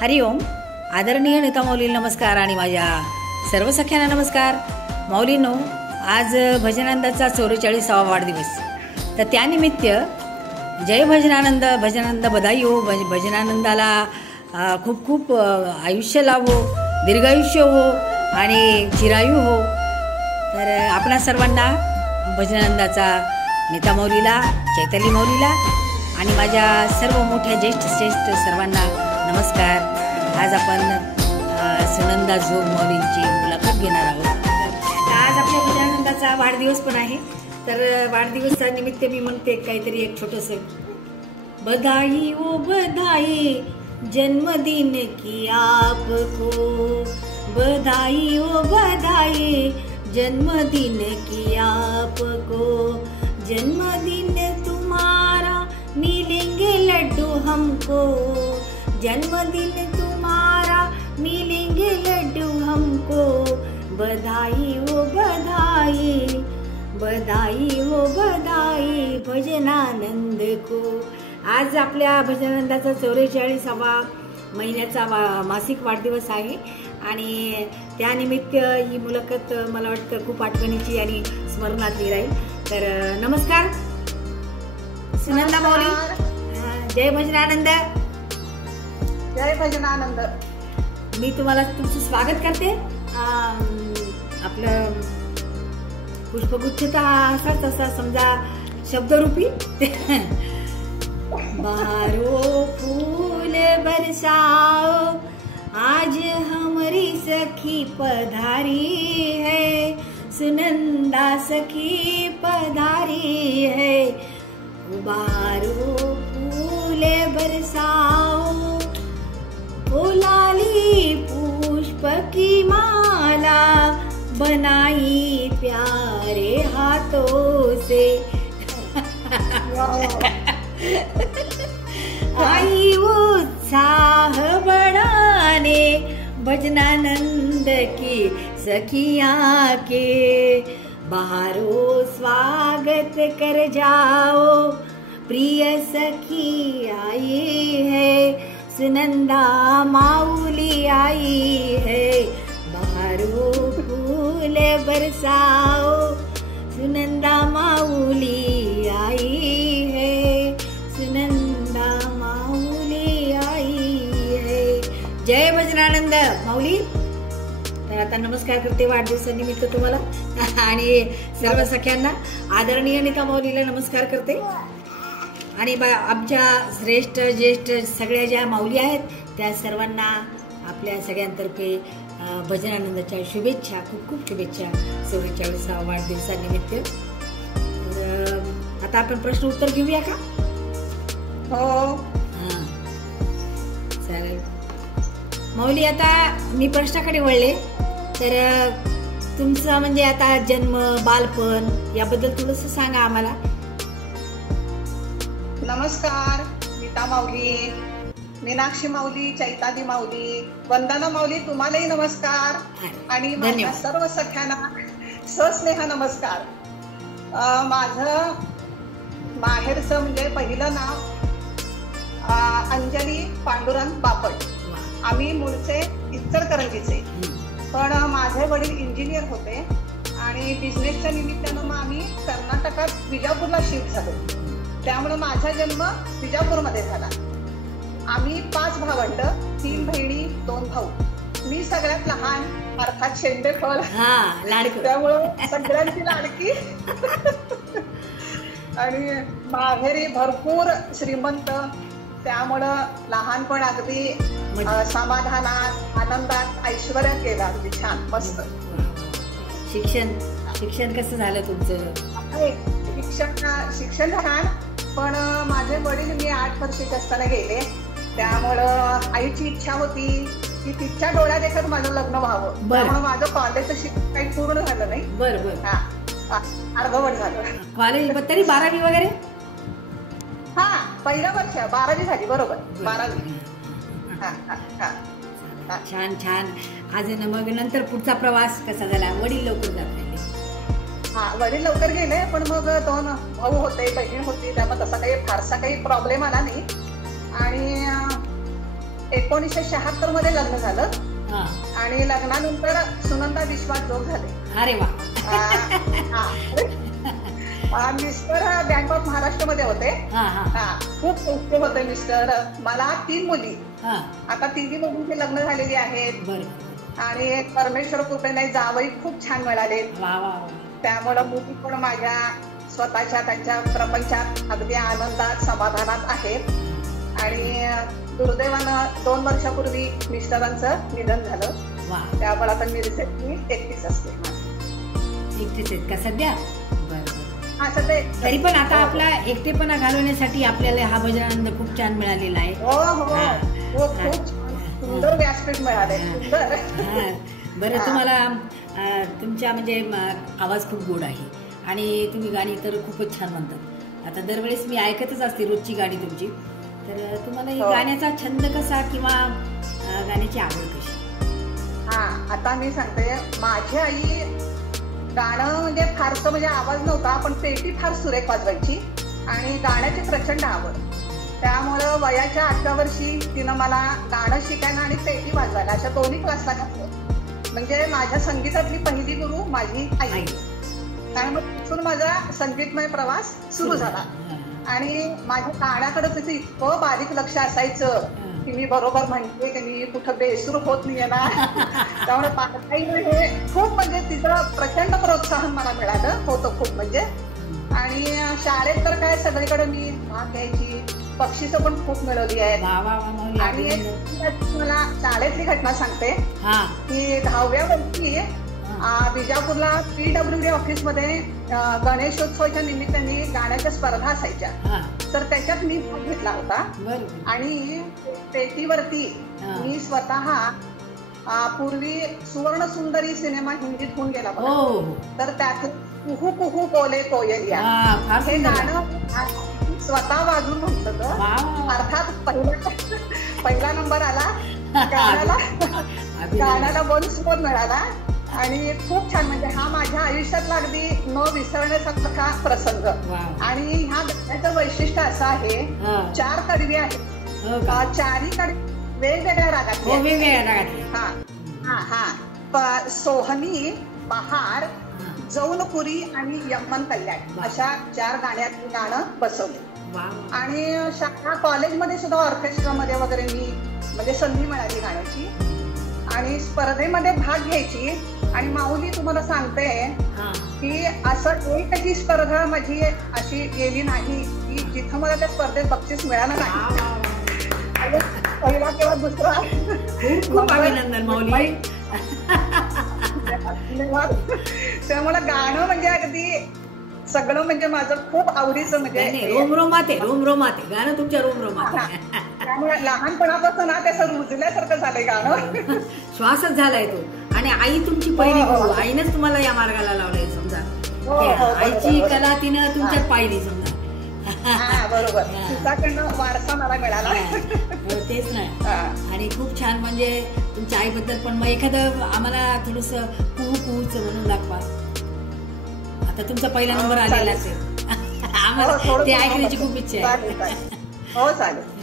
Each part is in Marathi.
हरिओम. आदरणीय नेता माऊली नमस्कार आणि माझ्या सर्व सख्यांना नमस्कार. माऊलींनो, आज भजनानंदाचा 44वा वाढदिवस. तर त्यानिमित्त जय भजनानंद, भजनानंद बधाई हो. भजनानंदाला खूप खूप आयुष्य लाभो, दीर्घायुष्य हो आणि चिरायू हो. तर आपणा सर्वांना भजनानंदाचा नेता माऊलीला, चैताली माऊलीला आणि माझ्या सर्व मोठ्या ज्येष्ठ सर्वांना नमस्कार. आज आपण सुनंदा जोग माऊलींची मुलाखत घेणार आहोत. आज आपल्या भजनानंदाचा वाढदिवस पण आहे. तर वाढदिवसानिमित्त मी म्हणते काहीतरी एक छोटंसं. बधाई ओ बधाई जन्मदिन की आपको, बधाई ओ बधाई जन्मदिन की आपको, जन्मदिन तुम्हारा मिलेंगे लड्डू हमको, जन्मदिन तुम्हारा मिलेंगे लड्डू हमको, बधाई ओ बधाई, बधाई हो बधाई भजनानंद को. आज आपल्या भजनानंदाचा 44वा महिन्याचा मासिक वाढदिवस आहे आणि त्यानिमित्त ही मुलाखत मला वाटतं खूप आठवणीची आणि स्मरणातली राहील. तर नमस्कार सुनंदा माऊली. जय भजनानंद. जय भजनानंद. मी तुम्हाला तुमचं स्वागत करते. आपलं पुष्पगुच्छ असा तसा समजा शब्दरूपी. बारो फूल बरसाओ आज हमारी सखी पधारी है, सुनंदा सखी पधारी है. बारो फूल बरसाओ ओ लाली पुष्प की माला बनाई प्यारे हाथों से, आई उत्साह बढ़ाने भजनानंद की सखियां के, बाहरो स्वागत कर जाओ प्रिय सखी आई है, सुनंदा माऊली आई है. बाहरो फूल बरसाओ सुनंदा माऊली आई है, सुनंदा माऊली आई है. जय भजनानंद माऊली. तर आता नमस्कार करते वाढदिवसानिमित्त तुम्हाला आणि सर्व सख्यांना. आदरणीय नेता माऊलीला नमस्कार करते आणि आमच्या श्रेष्ठ ज्येष्ठ सगळ्या ज्या माऊली आहेत त्या सर्वांना आपल्या सगळ्यांतर्फे भजनानंदाच्या शुभेच्छा, खूप खूप शुभेच्छा 44वा वाढदिवसानिमित्त. आता आपण प्रश्न उत्तर घेऊया का? हो चालेल. माऊली, आता मी प्रश्नाकडे वळले. तर तुमचा म्हणजे आता जन्म, बालपण याबद्दल थोडंसं सांगा आम्हाला. नमस्कार नीता माऊली, मीनाक्षी माऊली, चैताली माऊली, वंदना माऊली, तुम्हालाही नमस्कार आणि माझ्या सर्व सख्यांना सस्नेह नमस्कार. माझं माहेरचं म्हणजे पहिलं नाव अंजली पांडुरंग बापट. आम्ही मूळचे इचलकरंजीचे, पण माझे वडील इंजिनियर होते आणि बिझनेसच्या निमित्तानं मग आम्ही कर्नाटकात विजापूरला शिफ्ट झालो. त्यामुळे माझा जन्म विजापूरमध्ये झाला. आम्ही 5 भावंड, 3 बहिणी, 2 भाऊ. मी सगळ्यात लहान, अर्थात शेंडेफळ, त्यामुळं सगळ्यांची लाडकी. आणि माहेरी भरपूर श्रीमंत, त्यामुळं लहानपण अगदी समाधानात, आनंदात, ऐश्वर्यात गेला. अगदी छान, मस्त. शिक्षण कसं झालं तुमचं? शिक्षण छान, पण माझे वडील मी 8 वर्षाचे असताना गेले. त्यामुळं आईची इच्छा होती की तिच्या डोळ्या देखत माझं लग्न व्हावं. त्यामुळे माझं कॉलेजचं शिक्षण काही पूर्ण झालं नाही. बरोबर. अर्धवट झालं. कॉलेज तरी 12वी वगैरे? हा, पहिलं वर्ष 12वी झाली. बरोबर, 12वी. छान छान. अजून मग नंतर पुढचा प्रवास कसा झाला? वडील लवकर जात राहिले? हा, वडील लवकर गेले, पण मग 2 भाऊ होते, बहीण होती, त्यामुळे तसा काही फारसा काही प्रॉब्लेम आला नाही. आणि 1976 मध्ये लग्न झालं आणि लग्नानंतर सुनंदा विश्वास जोग झाले. अरे वा. मिस्टर बँक ऑफ महाराष्ट्र मध्ये होते. खूप मोठे होते मिस्टर. मला 3 मुली, आता 3 मुलींची लग्न झालेली आहेत आणि परमेश्वर कृपेने जावई खूप छान मिळाले. त्यामुळे मुली पण माझ्या स्वतःच्या त्यांच्या प्रपंचात अगदी आनंदात समाधानात आहेत. आणि दुर्दैवानं 2 वर्षापूर्वी मिस्टरांचं निधन झालं. त्यामुळे आता मी एकटीच असते. एकटीच आहेत का सध्या? हा सध्या. तरी पण आता आपला एकटेपणा घालवण्यासाठी आपल्याला हा भजनानंद खूप छान मिळालेला आहे. हो, खूप सुंदर व्यासपीठ मिळाले. बरं, तुम्हाला तुमच्या म्हणजे आवाज खूप गोड आहे आणि तुम्ही गाणी तर खूपच छान म्हणतात. आता दरवेळेस मी ऐकतच असते रोजची गाणी तुमची. तर तुम्हाला ही गाण्याचा छंद कसा किंवा गाण्याची आवड कशी? आता मी सांगते, माझी आई गाणं म्हणजे फारसं म्हणजे आवाज नव्हता, पण पेटी फार सुरेख वाजवायची आणि गाण्याची प्रचंड आवड. त्यामुळं वयाच्या 8व्या वर्षी तिनं मला गाणं शिकायला आणि पेटी वाजवायला अशा दोन्ही क्लासला घातलं. म्हणजे माझ्या संगीतातली पहिली गुरु माझी आई. त्यामुळे तिथून माझा संगीतमय प्रवास सुरू झाला. आणि माझ्या गाण्याकडे तिचं इतकं बारीक लक्ष असायचं की मी बरोबर म्हणते की मी कुठं बेसूर होत नाहीये ना. त्यामुळे पाठाईने हे खूप म्हणजे तिचं प्रचंड प्रोत्साहन मला मिळालं होतं खूप म्हणजे. आणि शाळेत तर काय सगळीकडे मी भाग घ्यायची, बक्षिसं पण खूप मिळवली आहेत. आणि मला शाळेतली घटना सांगते की 10व्या वर्षी बिजापूरला PWD ऑफिसमध्ये गणेशोत्सवाच्या निमित्ताने गाण्याच्या स्पर्धा असायच्या. तर त्याच्यात मी भाग घेतला होता. आणि पेटीवरती मी स्वतः पूर्वी सुवर्ण सुंदरी सिनेमा हिंदीत होऊन गेला होता. तर त्यात कुहू कुहू बोले कोयलिया हे गाणं स्वतः वाजून म्हटलं. अर्थात पहिला नंबर आला. गाण्याला बोनस मिळाला आणि खूप छान. म्हणजे हा माझ्या आयुष्यातला अगदी न विसरण्यासारखा प्रसंग. आणि ह्या गाण्याचं वैशिष्ट्य असं आहे, 4 कडवी आहेत. 4ही कडवी वेगवेगळ्या रागातली. सोहनी, बहार, जौनपुरी आणि यमन कल्याण अशा 4 गाण्यात गाणं बसवले. आणि शाळा कॉलेजमध्ये सुद्धा ऑर्केस्ट्रामध्ये वगैरे मी म्हणजे संधी मिळाली गाण्याची आणि स्पर्धेमध्ये भाग घ्यायची. आणि माऊली तुम्हाला सांगते की असं एकही स्पर्धा माझी अशी गेली नाही की जिथं मला त्या स्पर्धेत बक्षीस मिळालं नाही. पहिला किंवा दुसरा. खूप अभिनंदन माऊली. त्यामुळे गाणं म्हणजे अगदी सगळं म्हणजे माझं खूप आवडीचं म्हणजे रोमरोमात आहे गाणं तुमच्या रोमरोमात. त्यामुळे लहानपणापासून ना त्याचं रुजल्यासारखं झालंय गाणं. श्वासच झालाय तो. आणि आई तुमची पहिली गुरु, आईनच तुम्हाला या मार्गाला लावलंय समजा. आईची कला तिनं तुमच्यात पाहिली समजा. बरोबर, तिच्याकडनं वारसा मला मिळाला. तेच नाही. आणि खूप छान म्हणजे तुमच्या आईबद्दल पण मग एखादं आम्हाला थोडस कुहू कुहूच म्हणून दाखवा. आता तुमचा पहिला नंबर आलेला असेल, आम्हाला ते ऐकण्याची खूप इच्छा आहे. हो चालेल.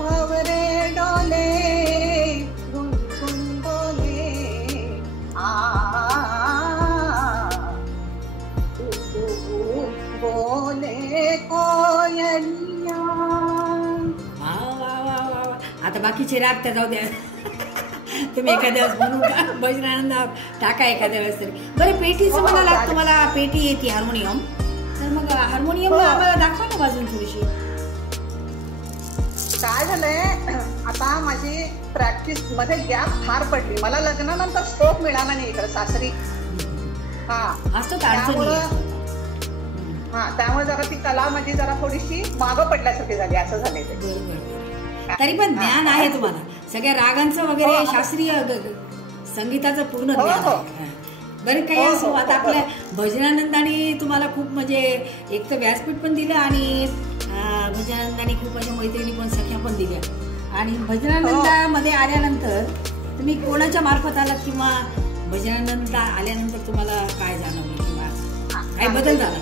भवरे डोले गुनगुन बोले बोले कोयलिया. आता बाकीचे राग त्या जाऊ द्या. तुम्ही एखाद्या वेळेस म्हणून भजनानंद टाका एखाद्या वेळेस तरी. बरं, पेटीचं मला लागतं, मला पेटी येते हार्मोनियम. तर मग हार्मोनियम आम्हाला दाखवा ना वाजून थोडीशी. काय झालंय, आता माझी प्रॅक्टिस मध्ये गॅप फार पडली. मला लग्नानंतर स्कोप मिळाला नाही इकडे सासरी. त्यामुळे जरा ती कला माझी जरा थोडीशी मागं पडल्यासारखी झाली. असं झालंय ते. तरी पण ज्ञान आहे तुम्हाला सगळ्या रागांचं वगैरे, शास्त्रीय संगीताचं पूर्ण ज्ञान आहे. बरं काही असो, आता आपल्या भजनानंदाने तुम्हाला खूप म्हणजे एक तर व्यासपीठ पण दिलं आणि भजनानंदाने खूप अशा मैत्रिणी पण सख्या पण दिल्या. आणि भजनानंदामध्ये आल्यानंतर तुम्ही कोणाच्या मार्फत आलात किंवा भजनानंद आल्यानंतर तुम्हाला काय जाणवलं किंवा काय बदल झाला?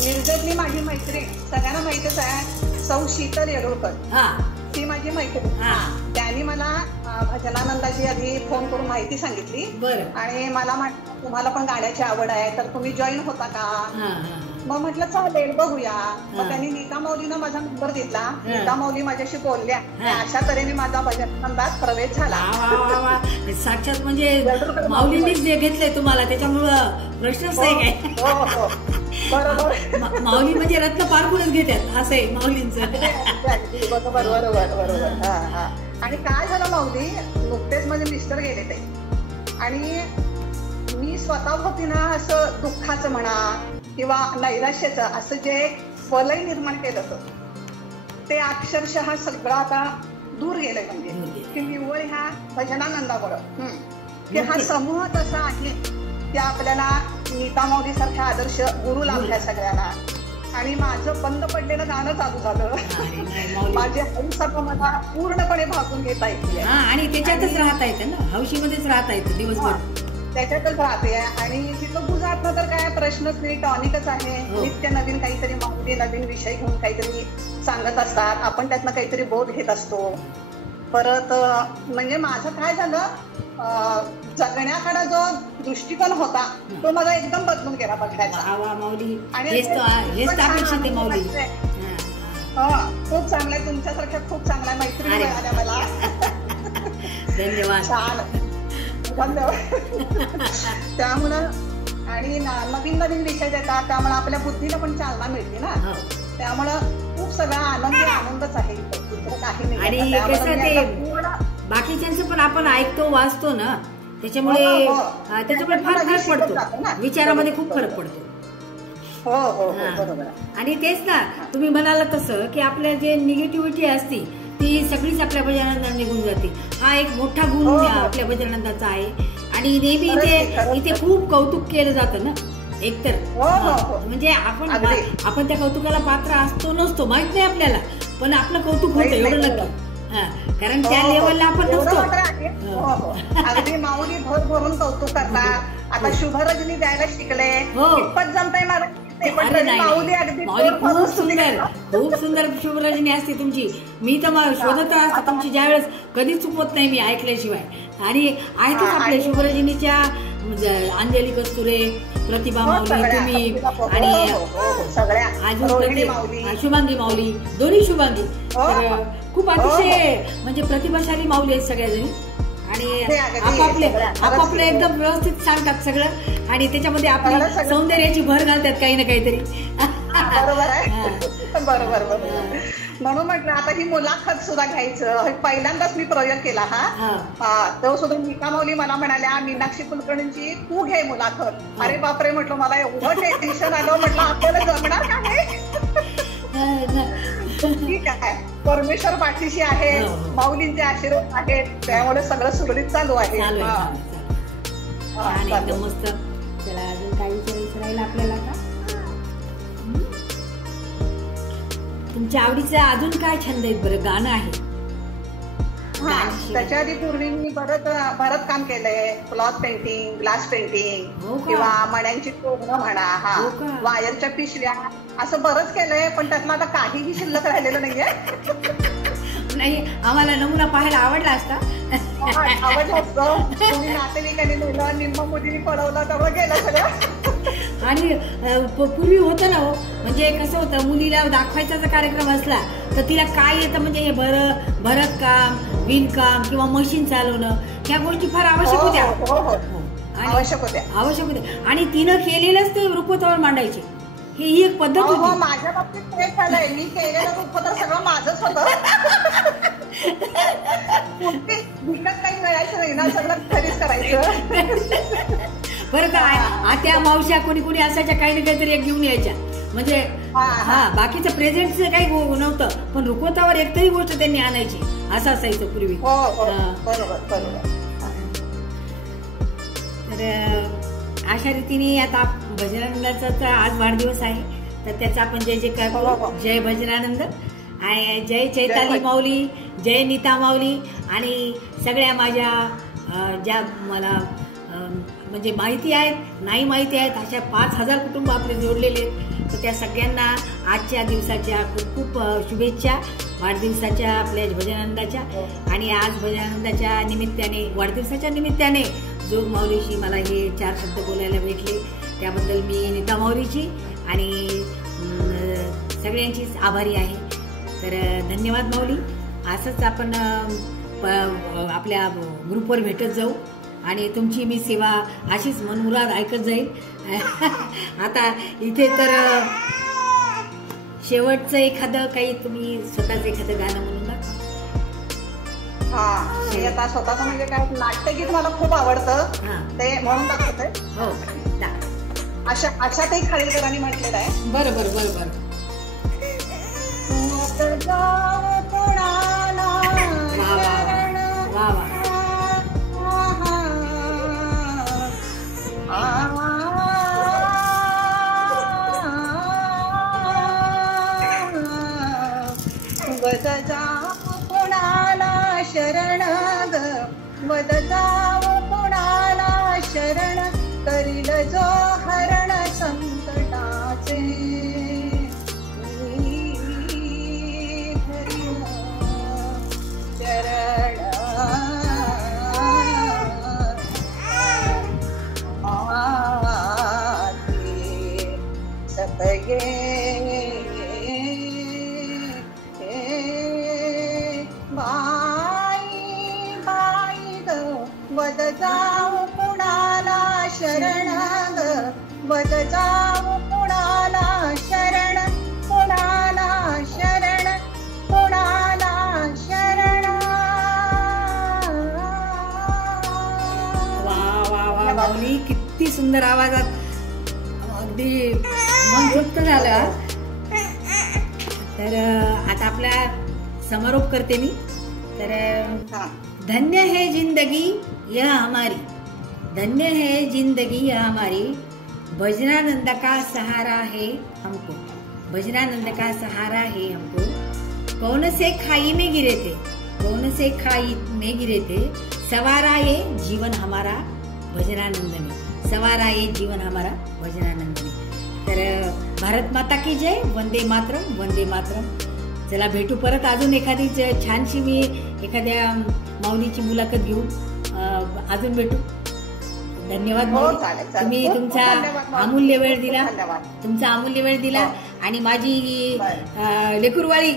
निर्जतली माझी मैत्रीण सगळ्यांना माहितच आहे, सौ शीतल येडोळकर, ती माझी मैत्रीण. त्यांनी मला भजनानंदाची आधी फोन करून माहिती सांगितली आणि मला म्हटलं तुम्हाला पण गाण्याची आवड आहे तर तुम्ही जॉईन होता का? मग म्हटलं चालेल बघूया. मग त्यांनी नीता मौलीनं माझा नंबर दिला. नीता मौली माझ्याशी बोलल्या. अशा तऱ्हेने माझा भजनानंदात प्रवेश झाला. साक्षात म्हणजे माऊलींनीच जे घेतलंय तुम्हाला, त्याच्यामुळं प्रश्नच नाही काय. बरोबर, माऊली म्हणजे रत्न पारखूनच घेतात असं आहे माऊलींचं. बरोबर बरोबर बरोबर. आणि काय झालं, माऊली नुकतेच माझे मिस्टर गेले ते, आणि मी स्वतः होती ना असं दुःखाचं म्हणा किंवा नैराश्याचं असं जे वलय निर्माण केलं होतं ते अक्षरशः सगळं आता दूर गेलंय. म्हणजे की निव्वळ ह्या भजनानंदामुळं की हा समूह तसा आहे की आपल्याला नीता मौली सारख्या आदर्श गुरु लाभल्या सगळ्यांना. आणि माझं बंद पडलेलं गाणं चालू झालं. माझी हौस आता मला पूर्णपणे भागून घेता येते आणि त्याच्यातच राहता येते ना, हौशीमध्येच राहता येते दिवसभर, त्याच्यातच राहते. आणि तिथं गुजरातनं तर काय प्रश्नच नाही, टॉनिकच आहे. नित्य नवीन काहीतरी माऊली नवीन विषय घेऊन काहीतरी सांगत असतात, आपण त्यातनं काहीतरी बोध घेत असतो. परत म्हणजे माझं काय झालं, जगण्याकडे जो दृष्टिकोन होता तो माझा एकदम बदलून गेला बघण्याचा. आणि खूप चांगलाय, तुमच्यासारख्या खूप चांगल्या मैत्रिणी मिळाल्या मला. धन्यवाद. छान, धन्यवाद. त्यामुळं आणि नवीन नवीन विषय देतात, त्यामुळे आपल्या बुद्धीला पण चालना मिळते ना. त्यामुळं खूप सगळा आनंदच आहे, काही नाही. आणि कसं ते बाकीच्यांचं पण आपण ऐकतो वाचतो ना, त्याच्यामुळे फार फरक पडतो, विचारामध्ये खूप फरक पडतो. आणि तेच ना तुम्ही म्हणाला तसं की आपल्या जे निगेटिव्हिटी असते ती सगळीच आपल्या भजनानंदात निघून जाते. हा एक मोठा गुण आपल्या भजनानंदाचा आहे. आणि नेहमी इथे खूप कौतुक केलं जातं ना, एकतर म्हणजे आपण त्या कौतुकाला पात्र असतो नसतो माहित नाही आपल्याला, पण आपलं कौतुक होतं एवढं नक्की. कारण त्या लेवलला आपण नसतो. अगदी माऊली भर भरून कौतुक करतात. आता शुभरजनी द्यायला शिकले, कितपत जमतंय मला खूप सुंदर शुभरजनी असते तुमची. मी तर शोधत असते तुमची, ज्यावेळेस कधीच चुकवत नाही मी ऐकल्याशिवाय. आणि आहेतच आपल्या शुभरजनीच्या अंजली कस्तुरे, प्रतिभा माऊली, तुम्ही आणि अजून शुभांगी माऊली, दोन्ही शुभांगी खूप अतिशय म्हणजे प्रतिभाशाली माऊली आहेत सगळ्याजणी. आणि आपापले एकदम व्यवस्थित सांगतात सगळं, आणि त्याच्यामध्ये आपल्या सौंदर्याची भर घालतात काही ना काहीतरी. बरोबर आहे, बरोबर बरोबर. म्हणून म्हटलं आता ही मुलाखत सुद्धा घ्यायचं, पहिल्यांदाच मी प्रयोग केला हा. तो सुद्धा नीता मौली मला म्हणाल्या मीनाक्षी कुलकर्णींची तू घे मुलाखत. अरे बापरे म्हटलं, मला एवढं टेन्शन आलं, म्हटलं आपल्याला जमणार का हे. ठीक आहे, परमेश्वर पाठीशी आहे, माऊलींचे आशीर्वाद आहेत, त्यामुळे सगळं सुरळीत चालू आहे. मस्त. चला अजून काही विचारायला आपल्याला का तुमच्या आवडीचा अजून काय छंद आहेत बरं? गाणं आहे. त्याच्या आधी पूर्वी मी बरंच काम केलंय, क्लॉथ पेंटिंग, ग्लास पेंटिंग किंवा मण्यांची तोरणं म्हणा, वायरच्या पिशव्या, असं बरंच केलंय. पण त्यातलं आता काहीही शिल्लक राहिलेलं नाहीये. नाही, आम्हाला नमुना पाहायला आवडला असता. आवडलं असतं. कोणी नातेवाईकांनी नेलं, निम्म मुलीने पळवलं, तेव्हा गेलं सगळं. आणि पूर्वी होतं ना हो, म्हणजे कसं होतं, मुलीला दाखवायचा जर कार्यक्रम असला तर तिला काय येतं, म्हणजे हे भरतकाम, विणकाम किंवा मशीन चालवणं, ह्या गोष्टी फार आवश्यक होत्या. आवश्यक होत्या. आणि तिनं केलेलंच ते रुखवतावर मांडायचे. ही एक पद्धत होती. माझ्या बाबतीत तेच झालंय, मी केलेलं रुखवत सगळं माझंच होतं. विकत काही मिळायचं नाही ना, सगळं घरीच करायचं. बरं का, आत्या मावश्या कोणी कोणी असायच्या, काही ना काहीतरी एक घेऊन यायच्या. म्हणजे बाकीचं प्रेझेंटचं काही नव्हतं, पण रुखवतावर एकतरी गोष्ट त्यांनी आणायची, असं असायचं पूर्वी. बरोबर बरोबर. तर अशा रीतीने आता भजनानंदाचा तर आज वाढदिवस आहे, तर त्याचा आपण जय जयकार करू. जय भजनानंद आणि जय चैताली माऊली, जय नीता माऊली. आणि सगळ्या माझ्या ज्या मला म्हणजे माहिती आहेत, नाही माहिती आहेत, अशा 5,000 कुटुंब आपले जोडलेले आहेत. तर त्या सगळ्यांना आजच्या दिवसाच्या खूप खूप शुभेच्छा, वाढदिवसाच्या आपल्या भजनानंदाच्या. आणि आज भजनानंदाच्या निमित्ताने, वाढदिवसाच्या निमित्ताने जोग माऊलीशी मला हे 4 शब्द बोलायला भेटले, त्याबद्दल मी नीता माऊलीची आणि सगळ्यांचीच आभारी आहे. तर धन्यवाद माऊली. असंच आपण आपल्या ग्रुपवर भेटत जाऊ आणि तुमची मी सेवा अशीच मनमुराद ऐकत जाईल. आता इथे तर शेवटचं एखादं काही तुम्ही स्वतःच एखादं गाणं म्हणून दाखवा. हा, आता स्वतःच म्हणजे काय नाट्यगीत मला खूप आवडतं, ते म्हणून दाखवते. हो, आशाताई खाडीलकरांनी म्हटलेलं आहे. बरं बरं बरं बरं. वा वा. वद जाऊ कोणाला शरण ग, वद जाऊ कोणाला शरण, करील जो हरण संकटाचे. चरण सपगे वद जाऊ कुणाला शरण ग, वद जाऊ कुणाला शरण, कुणाला शरण, कुणाला शरण. वा वा वा माऊली, किती सुंदर आवाजात, अगदी मन तृप्त झालं. तर आता आपला समारोप करते मी. तर धन्य है जिंदगी यह हमारी, धन्य है जिंदगी यह हमारी, भजनानंद का सहारा है हमको, भजनानंद का सहारा है हमको. कौन से खाई में गिरे थे, कौन से खाई में गिरे थे, सवारा ये जीवन हमारा भजनानंद ने, सवारा ये जीवन हमारा भजनानंद ने. तर भारत माता की जय. वंदे मातरम, वंदे मातरम. चला भेटू परत अजून एखादी छानशी मी एखाद्या माऊलीची मुलाखत घेऊन अजून भेटू. धन्यवाद माऊली, तुम्ही तुमचा अमूल्य वेळ दिला, तुमचा अमूल्य वेळ दिला आणि माझी लेकुरवाळी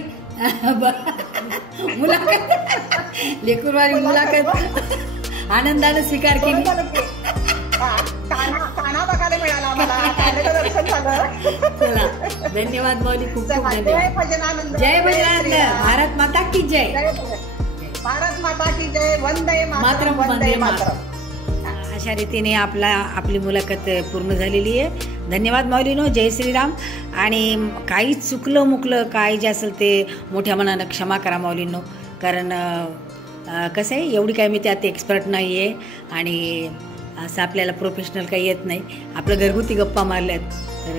मुलाखत, लेकुरवाळी मुलाखत आनंदाने स्वीकार केली. काना बघायला मिळाला आम्हाला, दर्शन झालं. चला धन्यवाद माऊली, खूप खूप धन्यवाद. जय भजनानंद, जय भजनानंद. भारत माता की जय, भारत माता की जय. वंदे मातरम, वंदे मातरम. अशा रीतीने आपली मुलाखत पूर्ण झालेली आहे. धन्यवाद माऊलीनो. जय श्रीराम. आणि काही चुकलं मुकलं काय जे असेल ते मोठ्या मनानं क्षमा करा माऊलींनो, कारण कसं आहे एवढी काय मी त्यात एक्सपर्ट नाही आहे आणि असं आपल्याला प्रोफेशनल काही येत नाही. आपलं घरगुती गप्पा मारल्यात तर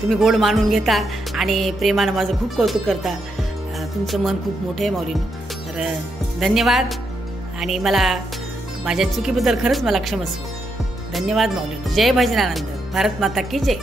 तुम्ही गोड मानून घेता आणि प्रेमानं माझं खूप कौतुक करता. तुमचं मन खूप मोठं आहे माऊलींनो. तर धन्यवाद आणि मला माझ्या चुकीबद्दल खरंच मला क्षमस्व. धन्यवाद माऊलींनो. जय भजनानंद. भारत माता की जय.